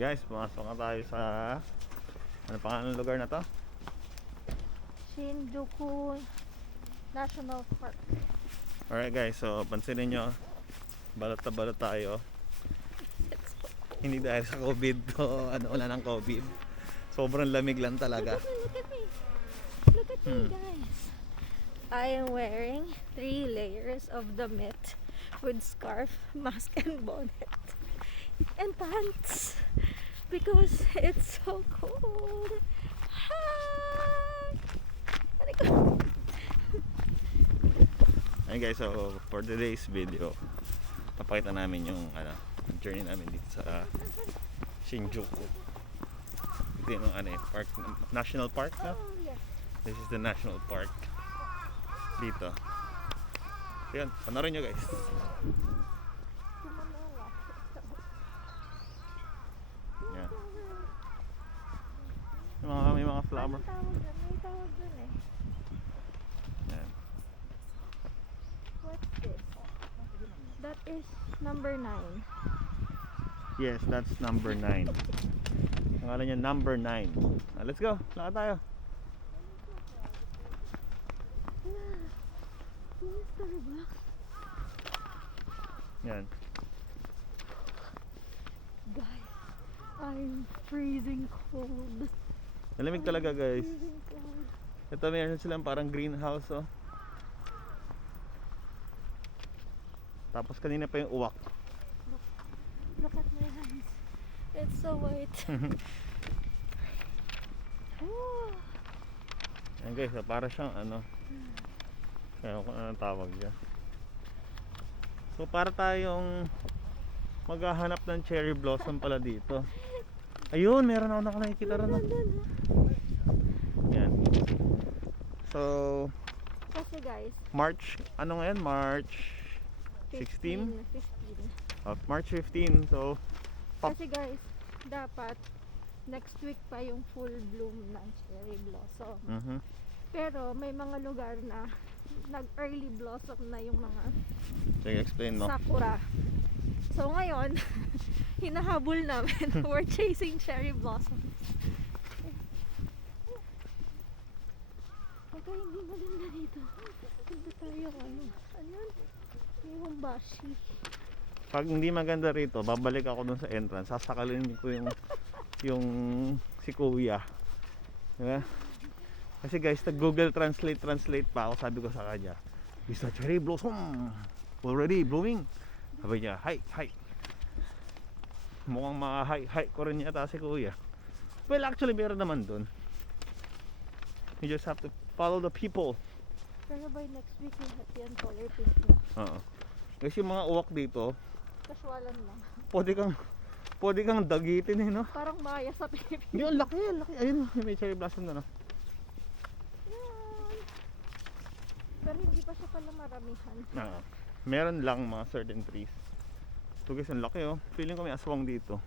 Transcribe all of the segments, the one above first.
Guys, pumasok na tayo sa ano pangalan ng lugar na to? Shinjuku National Park. Alright guys, so pansinin nyo, balot na balot tayo. Hindi dahil sa COVID to, wala ng COVID. Sobrang lamig lang talaga. Look at me. Look at me, guys. I am wearing 3 layers of damit with scarf, mask, and bonnet. And pants. Because it's so cold. Hi! Ayun guys, so for today's video, papakita namin yung journey namin dito sa Shinjuku. Ito yung park, national park na? Oh, yes. This is the national park dito. Yan, panoorin nyo guys. Yan. May mga flower. Anong tawag dun? May tawag dun eh. Yan. What's this? That is number 9. Yes, that's number 9. Pangalan niya number 9. Let's go, lakad tayo. Starbucks. Yan. Guys, I'm freezing cold. Malamig talaga guys. Freezing cold. Ito meron silang parang greenhouse oh. Tapos kanina pa yung uwak. Look at my hands. It's so white. Oh. Yan guys, para siyang kaya kung anong tawag dyan. So para tayong maghahanap ng cherry blossom pala dito. Ayun, meron ako nakikita rin. Yan. So Kasi guys, March, ano ngayon? March 16? 15. March 15. So Kasi guys, dapat next week pa yung full bloom ng cherry blossom. Pero may mga lugar na nag-early blossom na yung mga sige, explain mo. sakura. So ngayon, hinahabol namin. We're chasing cherry blossoms. Okay, hindi maganda dito. Punta tayo ano yun? Yung bashi. Pag hindi maganda rito, babalik ako dun sa entrance. Sasakalin ko yung si Kuya. Diba? Kasi guys, nag-Google translate pa ako. Sabi ko sa kanya, is the cherry blossom already blooming? Sabi niya, hi. Mukhang hi ko rin yata si Kuya. Well, actually, meron naman dun. You just have to follow the people. Pero by next week, lahat yan color pink na. Oo. Kasi yung mga uwak dito, Kaswalan lang. pwede kang dagitin no? Parang maya sa Pilipinas. Yung laki. Ayun, may cherry blossom na no? Yan. Pero hindi pa siya pala maramihan. Meron lang mga certain trees. So guys, ang laki oh. Feeling ko may aswang dito.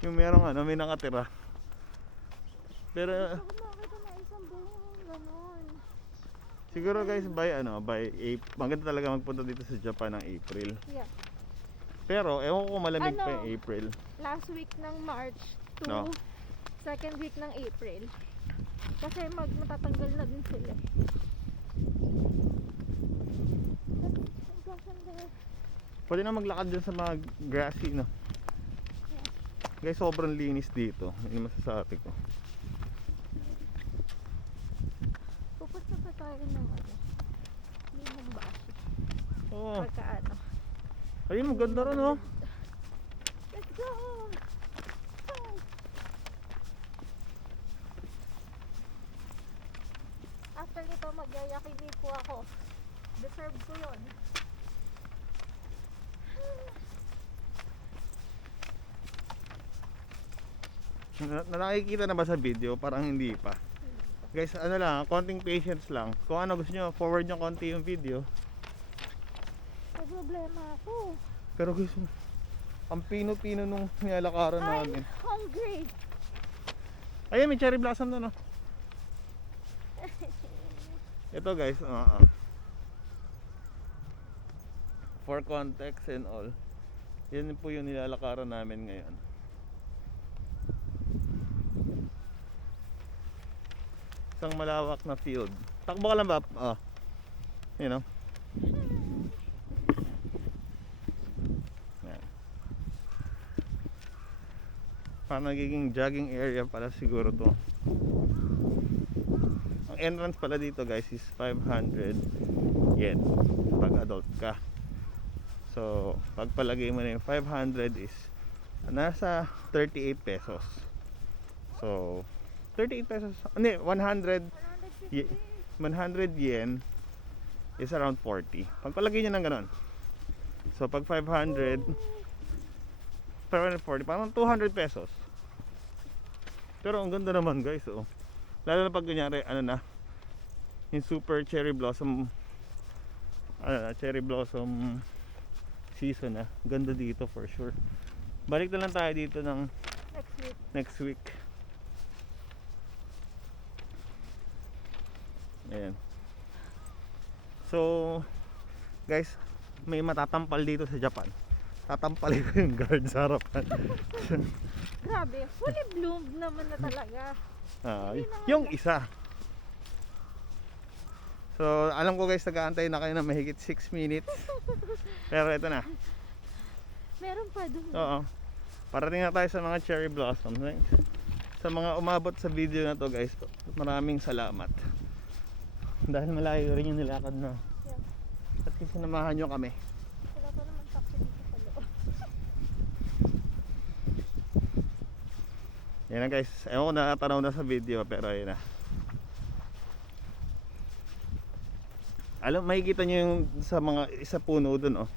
yung merong may nakatira. Pero Ako makakita na isang buong ganon. siguro guys by maganda talaga magpunta dito sa Japan ng April. Yeah. Pero ewan ko malamig pa yung Ano? April. Last week ng March to No. second week ng April. Kasi matatanggal na din sila. Pwede na maglakad dyan sa mga grassy no. Guys, sobrang linis dito. Yun masasabi ko. Pupunta pa tayo ng Limang Bashi. Oo. Pagka Ayun, maganda rin oh. Let's go! Hi! After nito, magyayakiniku ako. Deserve ko yun. Nakikita na ba sa video? Parang hindi pa. Guys, konting patience lang. Kung ano gusto nyo, forward nyo konti yung video. May problema ako. Pero guys, ang pino-pino nung nilalakaran namin. I'm hungry. Ayun, may cherry blossom doon oh. Ito guys, for context and all, Yan po yung nilalakaran namin ngayon. Isang malawak na field. Takbo ka lang ba? Oh. You know. Yan. Parang nagiging jogging area pala siguro to. Ang entrance pala dito guys is 500 yen pag adult ka. So pagpalagay mo na yung 500 is nasa 38 pesos. So 38 pesos, hindi, 100 yen is around 40. Pagpalagay nyo ng ganon. So pag 500 540, parang 200 pesos. Pero ang ganda naman guys, oh. Lalo na pag kunyari, ano na, yung super cherry blossom, ano na, cherry blossom season na. Ganda dito for sure. Balik na lang tayo dito ng next week. Ayan. So, guys, may matatampal dito sa Japan. Tatampalin ko yung guard sa harapan. Grabe, fully bloomed naman na talaga. Yung isa. So, alam ko guys, nag-aantay na kayo na mahigit 6 minutes. Pero ito na. Meron pa doon. Oo. Parating na tayo sa mga cherry blossoms. Sa mga umabot sa video na to guys, maraming salamat. Dahil malayo rin yung nilakad na. Yeah. At sinamahan nyo kami. Wala pa naman taxi dito sa loob. Yan na guys. Ewan ko nakatanaw na sa video pero ayun na. Alam, makikita nyo yung sa mga isa puno dun, oh.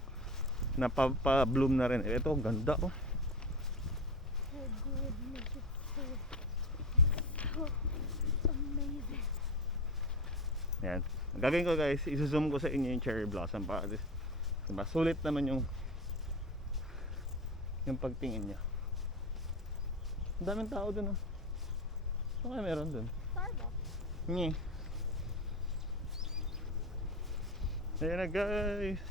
Napapa-bloom na rin. Ito, ganda, oh. So goodness, it's so amazing. Yan. Ang gagawin ko guys, i-zoom ko sa inyo yung cherry blossom para diba, sulit naman yung pagtingin nyo. Ang daming tao dun, oh. Ano kaya meron dun? Starbucks. Nye. Ayan na guys.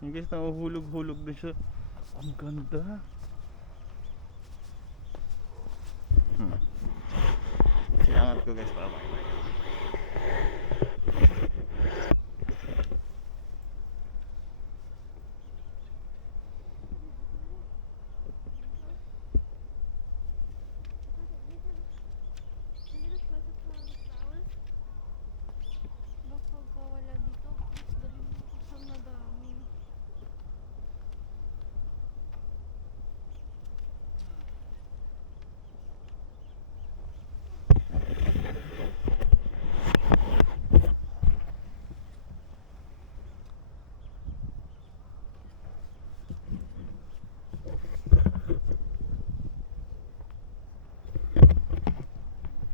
Yung guys, nahuhulog-hulog na siya. Ang ganda. Iangat ko guys, bye bye.